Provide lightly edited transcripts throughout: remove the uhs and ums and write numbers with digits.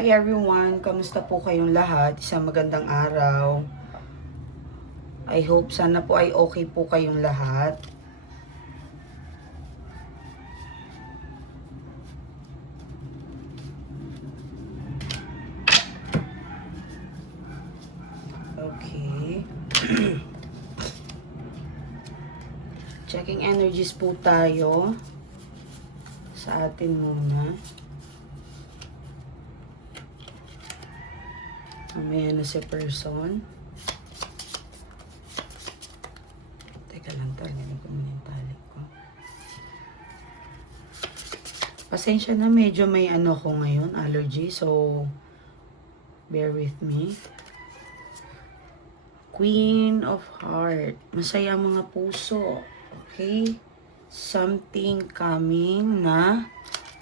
Hi everyone, kamusta po kayong lahat? Isang magandang araw. I hope sana po ay okay po kayong lahat. Okay. Checking energies po tayo sa atin muna. Mamaya na si person. Teka lang, tanggalin ko muna yung tali ko. Pasensya na, medyo may ano ko ngayon, allergy. So, bear with me. Queen of Heart. Masaya mga puso. Okay? Something coming na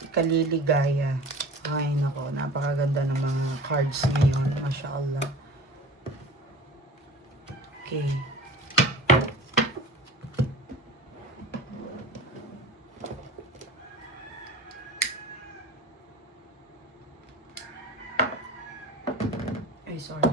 ikaliligaya. Ay, nako. Napakaganda ng mga cards ngayon. Mashallah. Okay. Ay, sorry.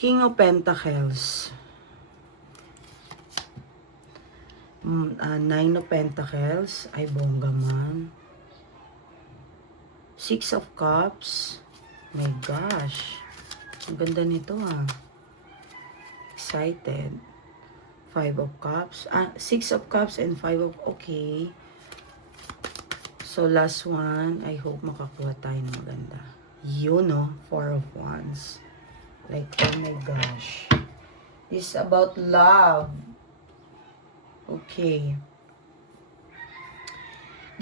King of Pentacles. Nine of Pentacles. Ay, bongga man. Six of Cups. My gosh. Ang ganda nito Excited. Five of Cups. Six of Cups and Five of... Okay. So, last one. I hope makakuha tayo ng maganda. Yun, Four of Wands. Like, oh my gosh. This is about love. Okay.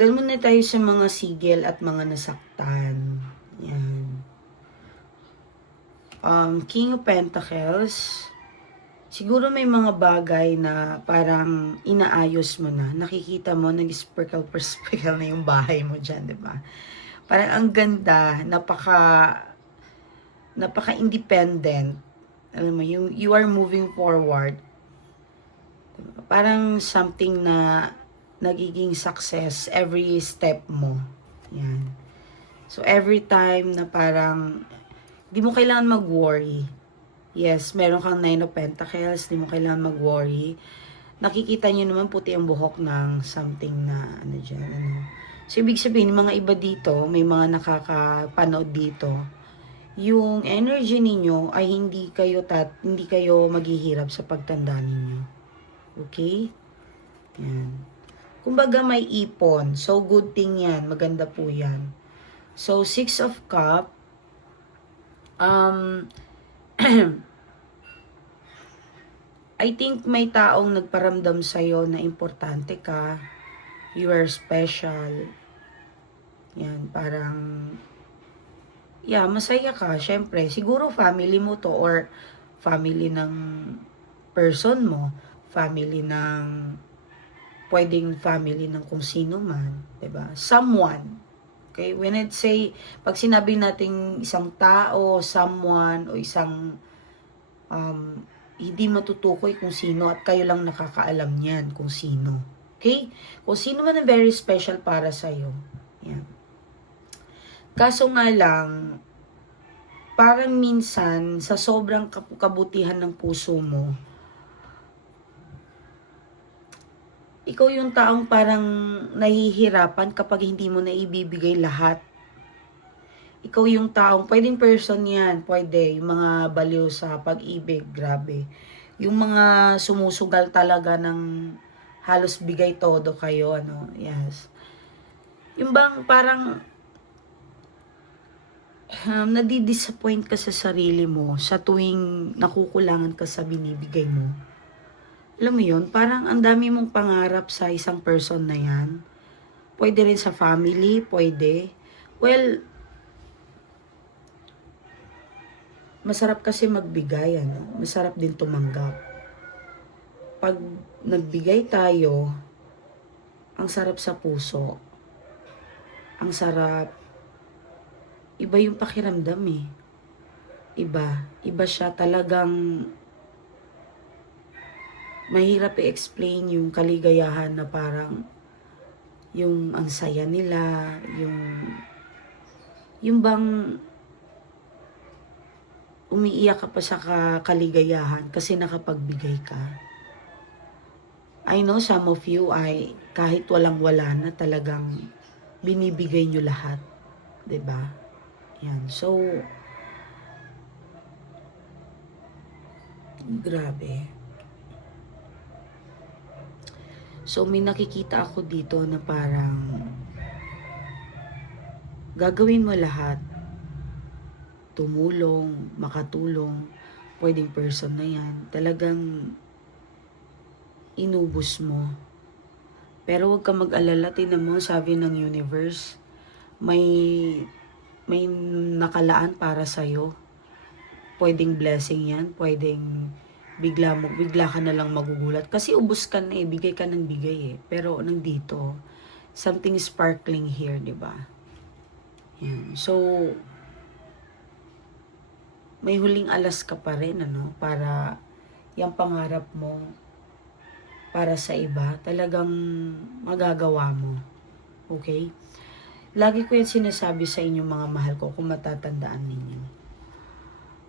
Doon muna tayo sa mga sigil at mga nasaktan. Yan. King of Pentacles. Siguro may mga bagay na parang inaayos mo na. Nakikita mo, nag-sprinkle na yung bahay mo dyan, di ba? Parang ang ganda, napaka-independent. Alam mo, you are moving forward. Parang something na nagiging success every step mo. Yan. So, every time na parang, di mo kailangan mag-worry. Yes, meron kang Nine of Pentacles, di mo kailangan mag-worry. Nakikita nyo naman puti ang buhok ng something na, So, ibig sabihin, mga iba dito, may mga nakakapanood dito, yung energy ninyo ay hindi kayo maghihirap sa pagtanda ninyo. Okay? Yan. Kumbaga may ipon. So, good thing yan. Maganda po yan. So, Six of Cup. I think may taong nagparamdam sa'yo na importante ka. You are special. Yan, parang... Yeah, masaya ka, syempre. Siguro family mo to or family ng person mo, family ng pwedeng family ng kung sino man, 'di ba? Someone. Okay? When I say pag sinabi nating isang tao, someone o isang hindi matutukoy kung sino at kayo lang nakakaalam niyan kung sino. Okay? Kung sino man ang very special para sa iyo. Yan. Kaso nga lang, parang minsan, sa sobrang kabutihan ng puso mo, ikaw yung taong parang nahihirapan kapag hindi mo na ibibigay lahat. Ikaw yung taong, pwedeng person yan, pwede, yung mga baliw sa pag-ibig, grabe. Yung mga sumusugal talaga ng halos bigay todo kayo, yes. Yung bang parang, nadidisappoint ka sa sarili mo sa tuwing nakukulangan ka sa binibigay mo. Alam mo yun, parang ang dami mong pangarap sa isang person na yan. Pwede rin sa family, pwede. Well, masarap kasi magbigay, masarap din tumanggap. Pag nagbigay tayo, ang sarap sa puso. Ang sarap. Iba yung pakiramdam Iba siya talagang mahirap i-explain yung kaligayahan na parang yung ang saya nila, yung bang umiiyak ka pa sa kaligayahan kasi nakapagbigay ka. I know some of you ay kahit walang-wala na talagang binibigay nyo lahat. 'Di ba? Yan. So, grabe. So, may nakikita ako dito na parang gagawin mo lahat. Tumulong, makatulong, pwedeng person na yan. Talagang inubos mo. Pero huwag ka mag-alala, tinan mo, sabi ng universe, may nakalaan para sa'yo. Pwedeng blessing yan, pwedeng bigla ka na lang magugulat. Kasi ubos ka na bigay ka ng bigay Pero nandito, something sparkling here, di ba? Yan. So, may huling alas ka pa rin, para yung pangarap mo para sa iba, talagang magagawa mo. Okay? Lagi ko yan sinasabi sa inyo mga mahal ko kung matatandaan ninyo.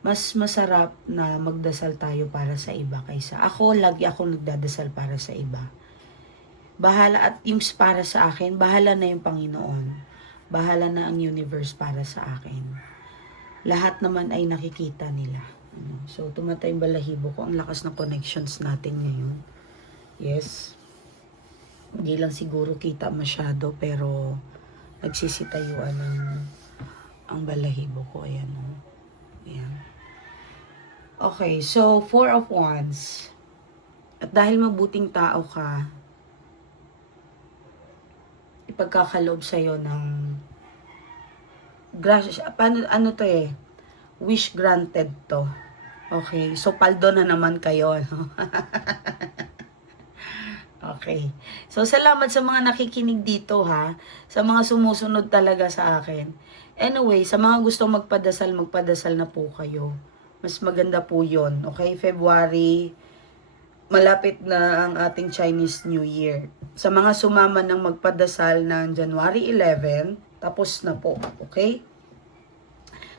Mas masarap na magdasal tayo para sa iba kaysa lagi ako nagdadasal para sa iba. Bahala at yung para sa akin, bahala na yung Panginoon. Bahala na ang universe para sa akin. Lahat naman ay nakikita nila. So, tumatay yung balahibo ko. Ang lakas ng connections natin ngayon. Yes. Hindi lang siguro kita masyado, pero nagsisitayuan ang balahibo ko. Ayan. Ayan. Okay, so, 4 of Wands. At dahil mabuting tao ka, ipagkakaloob sa'yo ng wish granted to. Okay, so paldo na naman kayo, Okay. So, salamat sa mga nakikinig dito, sa mga sumusunod talaga sa akin. Anyway, sa mga gustong magpadasal na po kayo. Mas maganda po yon. Okay, February, malapit na ang ating Chinese New Year. Sa mga sumama ng magpadasal ng January 11, tapos na po, okay?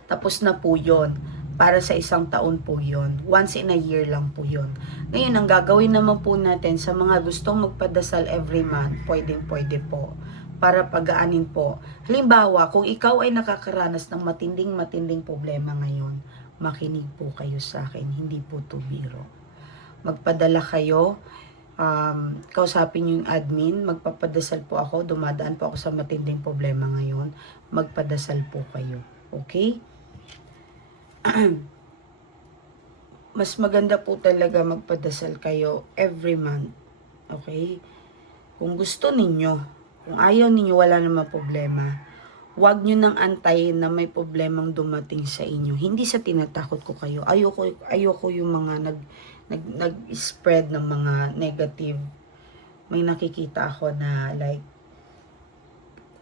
Tapos na po yon. Para sa isang taon po yon. Once in a year lang po yon. Ngayon, ang gagawin naman po natin sa mga gustong magpadasal every month, pwede po. Para pagaanin po. Halimbawa, kung ikaw ay nakakaranas ng matinding problema ngayon, makinig po kayo sa akin. Hindi po to biro. Magpadala kayo. Kausapin yung admin, magpapadasal po ako, dumadaan po ako sa matinding problema ngayon, magpadasal po kayo. Okay? Mas maganda po talaga magpadasal kayo every month. Okay? Kung gusto ninyo, kung ayaw ninyo, wala namang problema. Huwag nyo nang antayin na may problemang dumating sa inyo. Hindi sa tinatakot ko kayo. Ayoko yung mga nag-spread ng mga negative. May nakikita ako na like,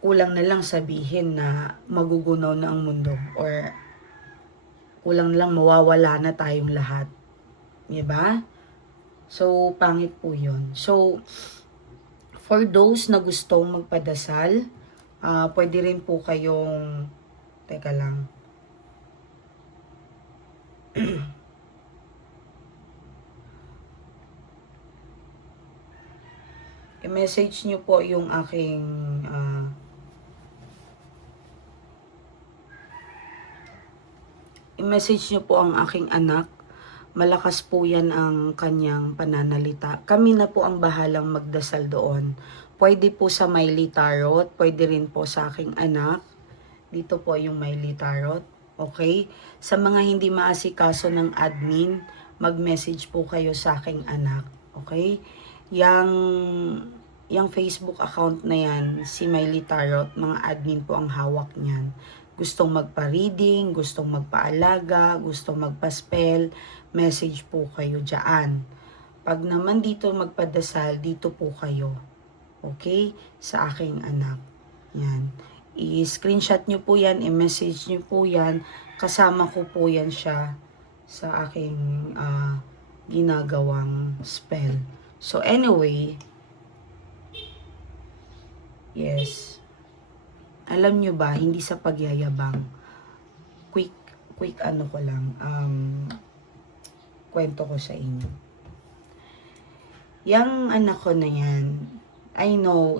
kulang na lang sabihin na magugunaw na ang mundo or kulang na lang mawawala na tayong lahat. Diba? So, pangit po yun. So, for those na gustong magpadasal, pwede rin po kayong, teka lang, i-message nyo po yung aking i-message nyo po ang aking anak. Malakas po yan ang kanyang pananalita. Kami na po ang bahalang magdasal doon. Pwede po sa Miley Tarot, pwede rin po sa aking anak. Dito po yung Miley Tarot. Okay? Sa mga hindi maasikaso ng admin, mag-message po kayo sa aking anak. Okay? Yang Facebook account na yan, si Miley Tarot, mga admin po ang hawak niyan. Gustong magpa-reading, gustong magpaalaga, gustong magpa-spell, message po kayo dyan. Pag naman dito magpadasal, dito po kayo. Okay? Sa aking anak. Yan. I-screenshot nyo po yan, i-message nyo po yan kasama ko po yan siya sa aking ginagawang spell. So anyway, yes. Alam nyo ba, hindi sa pagyayabang. Quick ano ko lang, kwento ko sa inyo. Yang anak ko na yan, I know,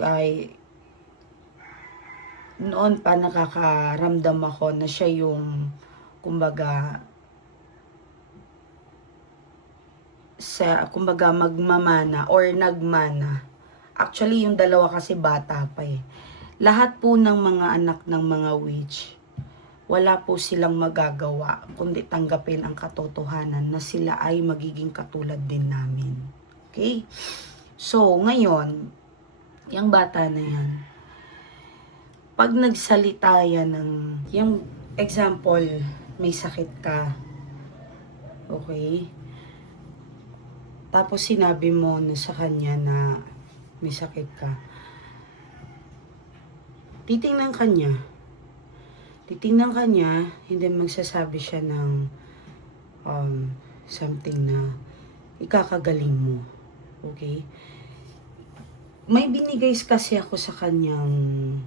noon pa nakakaramdam ako na siya yung, kumbaga magmamana or nagmana. Actually, yung dalawa kasi bata pa eh. Lahat po ng mga anak ng mga witch, wala po silang magagawa kundi tanggapin ang katotohanan na sila ay magiging katulad din namin. Okay? So, ngayon, yung bata na yan, pag nagsalita yan ng, yung example, may sakit ka, okay? Tapos sinabi mo na sa kanya na may sakit ka, titingnan ka niya, hindi magsasabi siya ng something na ikakagaling mo. Okay? May binigay kasi ako sa kanyang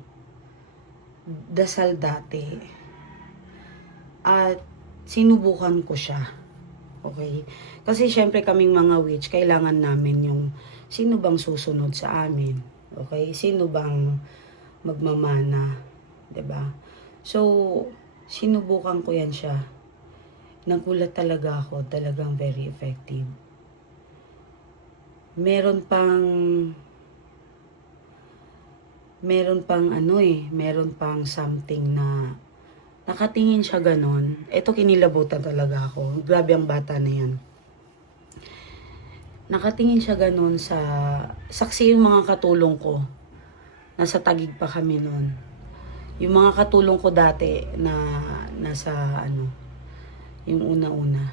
dasal dati. At sinubukan ko siya. Okay? Kasi syempre kaming mga witch, kailangan namin yung sino bang susunod sa amin. Okay? Sino bang magmamana. 'Di ba? So, sinubukan ko yan siya. Nagulat talaga ako. Talagang very effective. Meron pang something na nakatingin siya ganon. Ito kinilabutan talaga ako. Grabe ang bata na yan. Nakatingin siya ganon sa, saksi yung mga katulong ko. Nasa Taguig pa kami noon. Yung mga katulong ko dati na nasa yung una-una.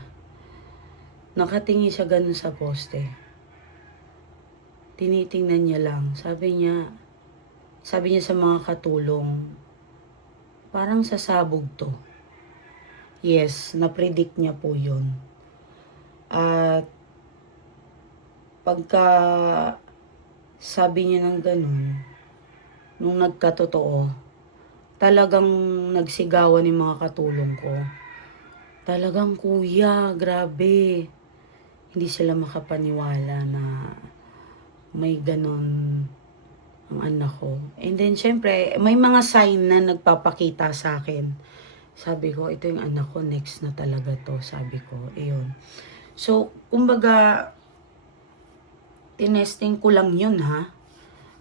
Nakatingin siya ganon sa poste. Tinitingnan niya lang. Sabi niya sa mga katulong, parang sasabog to. Yes, na-predict niya po yun. At pagka sabi niya ng ganun, nung nagkatotoo, talagang nagsigawan yung mga katulong ko. Talagang kuya, grabe. Hindi sila makapaniwala na may ganon ang anak ko. And then, syempre, may mga sign na nagpapakita sa akin. Sabi ko, ito yung anak ko, next na talaga to. Sabi ko, iyon. So, kumbaga, tinesting ko lang yun, ha?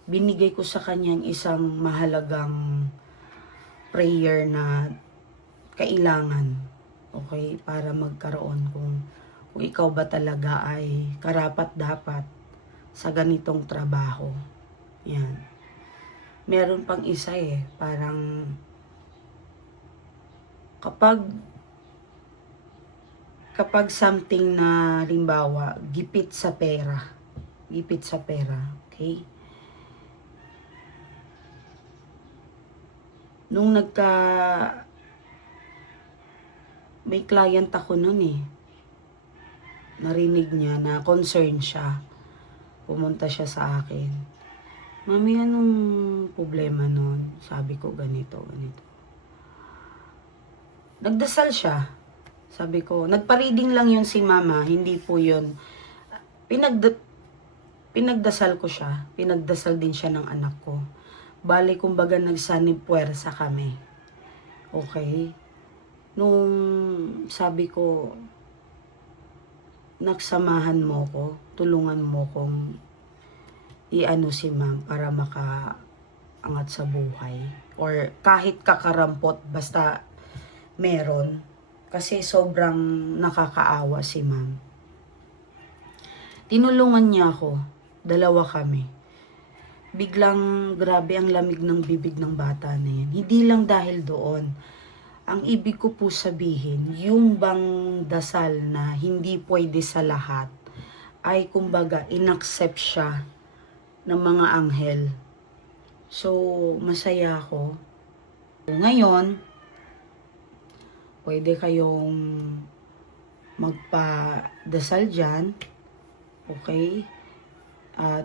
Binigay ko sa kanyang isang mahalagang prayer na kailangan. Okay? Para magkaroon kung ikaw ba talaga ay karapat-dapat sa ganitong trabaho. Yan. Meron pang isa eh, parang kapag something na halimbawa, gipit sa pera, okay? Nung may client ako nun eh, narinig niya na concern siya, pumunta siya sa akin. Mami, anong problema nun? Sabi ko, ganito. Nagdasal siya. Sabi ko, nagpa-reading lang yun si mama, hindi po yun. Pinagdasal ko siya. Pinagdasal din siya ng anak ko. Bale, kumbaga, nagsanib puwersa kami. Okay? Nung sabi ko, nagsamahan mo ko, tulungan mo kong i-ano si ma'am para makaangat sa buhay. Or kahit kakarampot, basta meron. Kasi sobrang nakakaawa si ma'am. Tinulungan niya ako. Dalawa kami. Biglang grabe ang lamig ng bibig ng bata na yan. Hindi lang dahil doon. Ang ibig ko po sabihin, yung bang dasal na hindi pwede sa lahat, ay kumbaga inaccept siya ng mga anghel. So, masaya ako. Ngayon, pwede kayong magpadasal dyan. Okay? At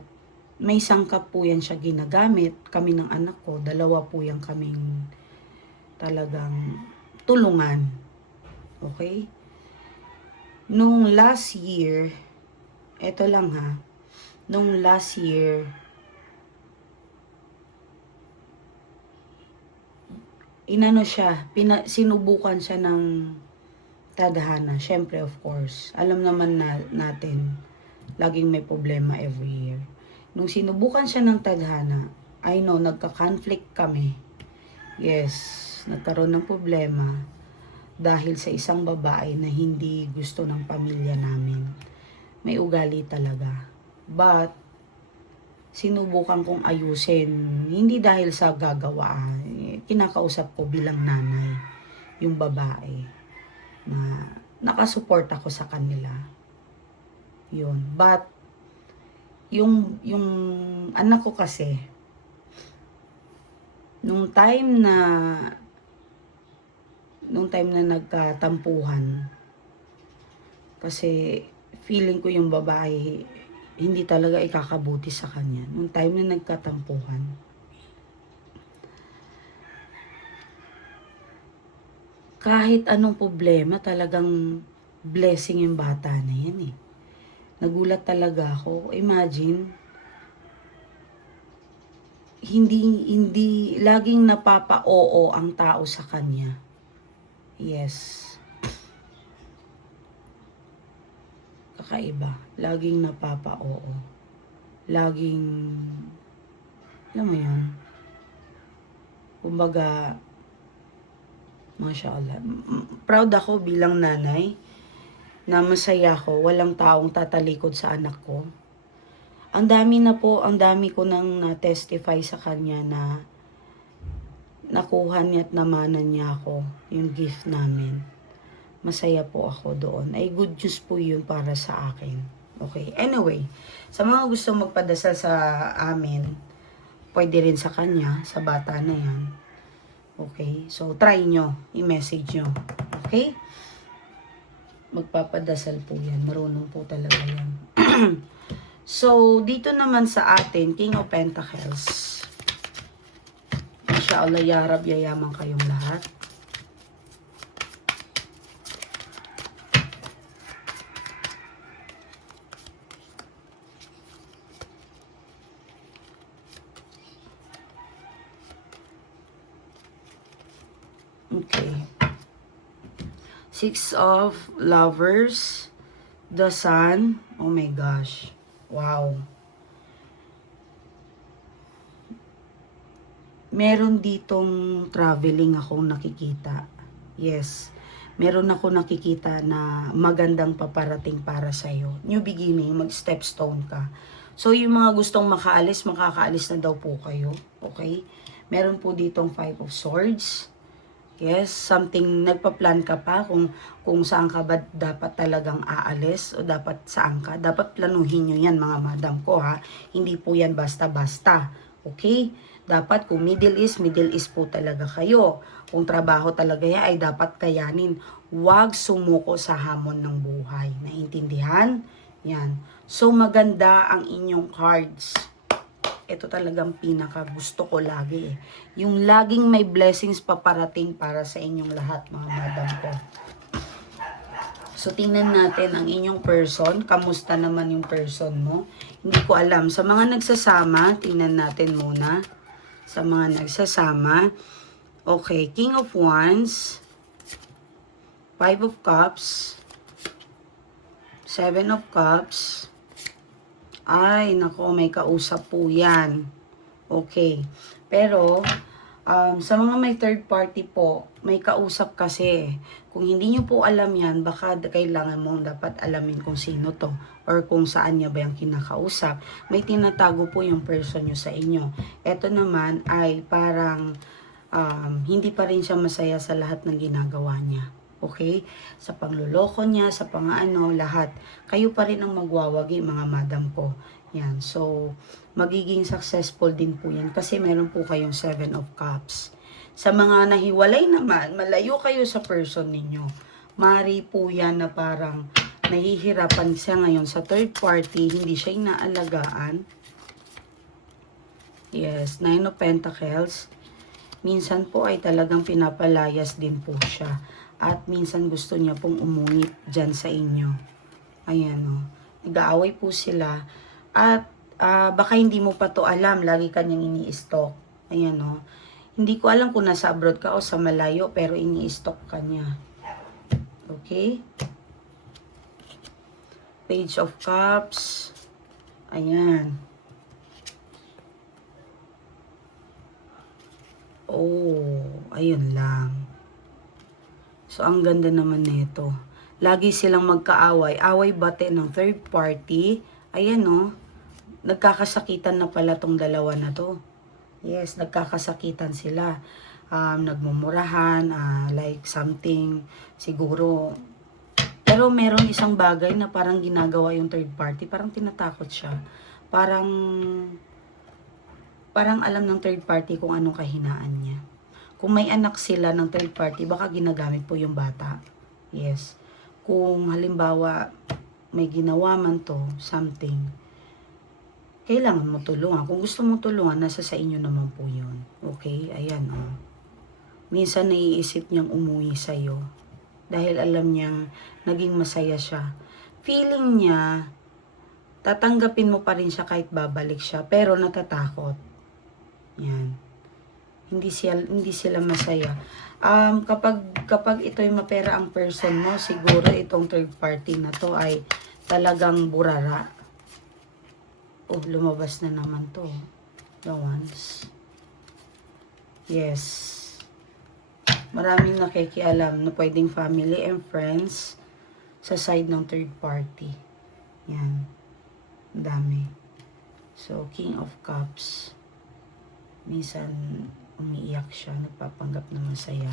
may sangkap po yan siya ginagamit. Kami ng anak ko, dalawa po yan kaming talagang tulungan. Okay? Nung last year, eto lang ha, nung last year, inano siya, sinubukan siya ng tadhana. Syempre, of course, alam naman natin, laging may problema every year. Nung sinubukan siya ng tadhana, I know, nagka-conflict kami. Yes, nagkaroon ng problema dahil sa isang babae na hindi gusto ng pamilya namin. May ugali talaga. But, sinubukan kong ayusin, hindi dahil sa gagawa, kinakausap ko bilang nanay, yung babae, na nakasupport ako sa kanila. Yun. But, yung anak ko kasi, nung time na nagkatampuhan, kasi feeling ko yung babae, hindi talaga ikakabuti sa kanya. Nung time na nagkatampuhan, kahit anong problema, talagang blessing yung bata na yan eh. Nagulat talaga ako. Imagine, hindi laging napapa-oo ang tao sa kanya. Yes. Kakaiba. Laging napapa-oo. Laging, alam mo yun, kumbaga, mashallah. Proud ako bilang nanay na masaya ko, walang taong tatalikod sa anak ko. Ang dami ko nang na-testify sa kanya na nakuha niya at namanan niya ako, yung gift namin. Masaya po ako doon. Ay good news po yun para sa akin. Okay, anyway, sa mga gustong magpadasal sa amin, pwede rin sa kanya, sa bata na yan. Okay, so try nyo, i-message nyo. Okay? Magpapadasal po yan. Marunong po talaga yan. So, dito naman sa atin, King of Pentacles. Inshallah, ya Rab, yayaman kayong lahat. Okay. Six of Lovers. The Sun. Oh my gosh. Wow. Meron ditong traveling akong nakikita. Yes. Meron ako nakikita na magandang paparating para sa'yo. New beginning. Mag-stepstone ka. So, yung mga gustong makakaalis na daw po kayo. Okay? Meron po ditong Five of Swords. Yes, something, nagpa-plan ka pa kung saan ka ba dapat talagang aalis o dapat saan ka. Dapat planuhin nyo yan mga madam ko ha. Hindi po yan basta-basta. Okay? Dapat kung Middle East po talaga kayo. Kung trabaho talaga yan ay dapat kayanin. Huwag sumuko sa hamon ng buhay. Naintindihan? Yan. So maganda ang inyong cards. Ito talagang pinaka gusto ko lagi eh. Yung laging may blessings paparating para sa inyong lahat mga madam ko. So tingnan natin ang inyong person. Kamusta naman yung person mo? Hindi ko alam. Sa mga nagsasama, tingnan natin muna. Sa mga nagsasama. Okay, King of Wands. Five of Cups. Seven of Cups. Ay, nako, may kausap po yan. Okay. Pero, sa mga may third party po, may kausap kasi. Kung hindi nyo po alam yan, baka kailangan mo dapat alamin kung sino to. Or kung saan niya ba yung kinakausap. May tinatago po yung person nyo sa inyo. Ito naman ay parang hindi pa rin siya masaya sa lahat ng ginagawa niya. Okay? Sa pangluloko niya, sa pang-ano, lahat. Kayo pa rin ang magwawagi, mga madam ko. Yan. So, magiging successful din po yan. Kasi meron po kayong Seven of Cups. Sa mga nahiwalay naman, malayo kayo sa person ninyo. Mari po yan na parang nahihirapan siya ngayon sa third party, hindi siya inaalagaan. Yes, 9 of Pentacles. Minsan po ay talagang pinapalayas din po siya. At minsan gusto niya pong umungit dyan sa inyo. Ayan o. Nag-aaway po sila. At baka hindi mo pa to alam. Lagi kanyang ini-stalk. Ayan o. Hindi ko alam kung nasa abroad ka o sa malayo. Pero ini-stalk ka niya. Okay? Page of Cups. Ayan. Oh, ayun lang. So, ang ganda naman nito. Lagi silang magkaaway. Away bate ng third party. Ayan, no. Nagkakasakitan na pala tong dalawa na to. Yes, nagkakasakitan sila. Nagmumurahan, like something, siguro. Pero meron isang bagay na parang ginagawa yung third party. Parang tinatakot siya. Parang alam ng third party kung anong kahinaan niya. Kung may anak sila ng third party, baka ginagamit po yung bata. Yes. Kung halimbawa, may ginawa man to, something, kailangan mo tulungan. Kung gusto mo tulungan, nasa sa inyo naman po yun. Okay? Ayan, oh. Minsan naiisip niyang umuwi sa'yo. Dahil alam niyang naging masaya siya. Feeling niya, tatanggapin mo pa rin siya kahit babalik siya. Pero natatakot. Yan. Hindi sila masaya. Kapag ito'y mapera ang person mo, siguro itong third party na to ay talagang burara. Oh, lumabas na naman to. The ones. Yes. Maraming nakikialam na pwedeng family and friends sa side ng third party. Yan. Dami. So, King of Cups. Minsan, umiiyak siya, nagpapanggap na masaya.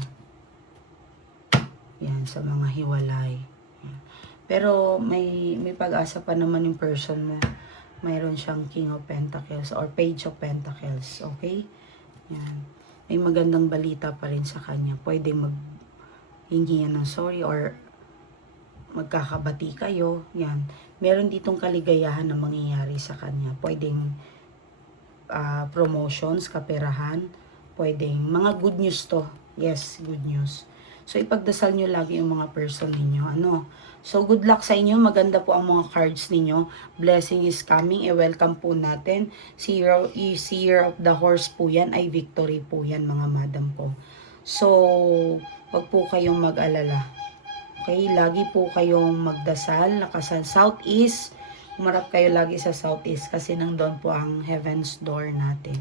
Yan, sa mga hiwalay. Yan. Pero, may pag-asa pa naman yung person mo. Mayroon siyang King of Pentacles or Page of Pentacles. Okay? Yan. May magandang balita pa rin sa kanya. Pwedeng maghingi yan ng sorry or magkakabati kayo. Yan. Meron ditong kaligayahan na mangyayari sa kanya. Pwedeng promotions, kaperahan, pwedeng mga good news to. Yes, good news. So, ipagdasal nyo lagi yung mga person ninyo. So, good luck sa inyo. Maganda po ang mga cards ninyo. Blessing is coming. Welcome po natin. Seer of the Horse po yan. Ay, victory po yan, mga madam po. So, wag po kayong mag-alala. Okay? Lagi po kayong magdasal. Nakasan Southeast. Umarap kayo lagi sa Southeast kasi nandun po ang Heaven's Door natin.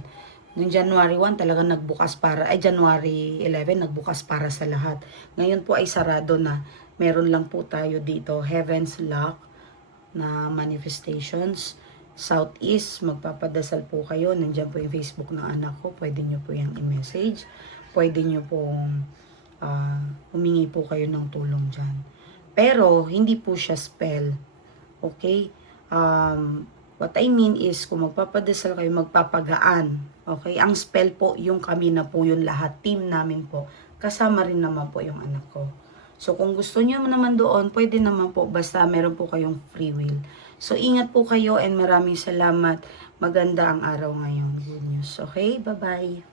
Noong January 1 talaga nagbukas January 11 nagbukas para sa lahat. Ngayon po ay sarado na. Meron lang po tayo dito Heaven's Lock na manifestations. Southeast, magpapadasal po kayo. Nandiyan po yung Facebook ng anak ko. Pwede nyo po yung i-message. Pwede nyo pong humingi po kayo ng tulong dyan. Pero hindi po siya spell. Okay? What I mean is, kung magpapadasal kayo, magpapagaan. Okay? Ang spell po, yung kami na po yung lahat. Team namin po. Kasama rin naman po yung anak ko. So, kung gusto niyo naman doon, pwede naman po. Basta meron po kayong free will. So, ingat po kayo and maraming salamat. Maganda ang araw ngayon. Good news. Okay? Bye-bye.